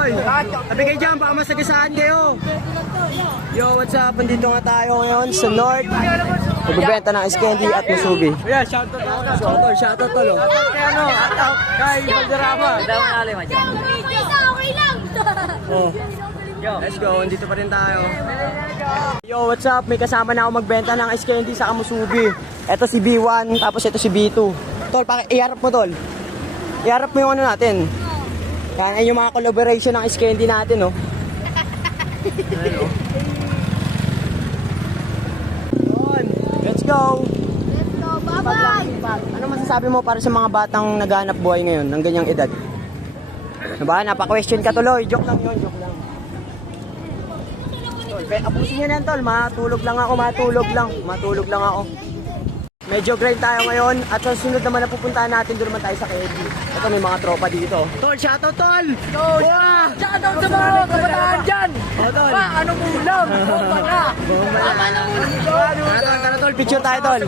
tol. Sabi kayo dyan, baka masagasaan kayo. Yo, what's up? Nandito nga tayo ngayon sa North. Nagbibenta ng ice candy at musubi. Yeah, shoutout ako. Shoutout tol. Kay ano, kay Valderrama. Okay lang. Oh. Let's go, dito pa rin tayo. Yo, what's up? May kasama na ako magbenta ng ice candy sa Kamusubi. Ito si B1, tapos ito si B2. Tol, iharap mo tol. Iharap mo yung ano natin. Yan yung mga collaboration ng ice candy natin, oh. Ayun, oh. Yun. Let's go. Let's go. Bye-bye. Ano masasabi mo para sa mga batang naghahanap buhay ngayon ng ganyang edad? Diba? Napa-question ka tuloy. Joke lang yun, joke lang. Tol, apusin nyo na yan tol. Matulog lang ako. Medyo grind tayo ngayon at sa sunod naman na pupuntahan natin, doon naman tayo sa KD. Ito may mga tropa dito. Tol, shoutout tol! Wow! Shoutout sa mga kabataan dyan. Oh, tol. Anong ulam? Bomba na. Tara tol, picture tayo tol.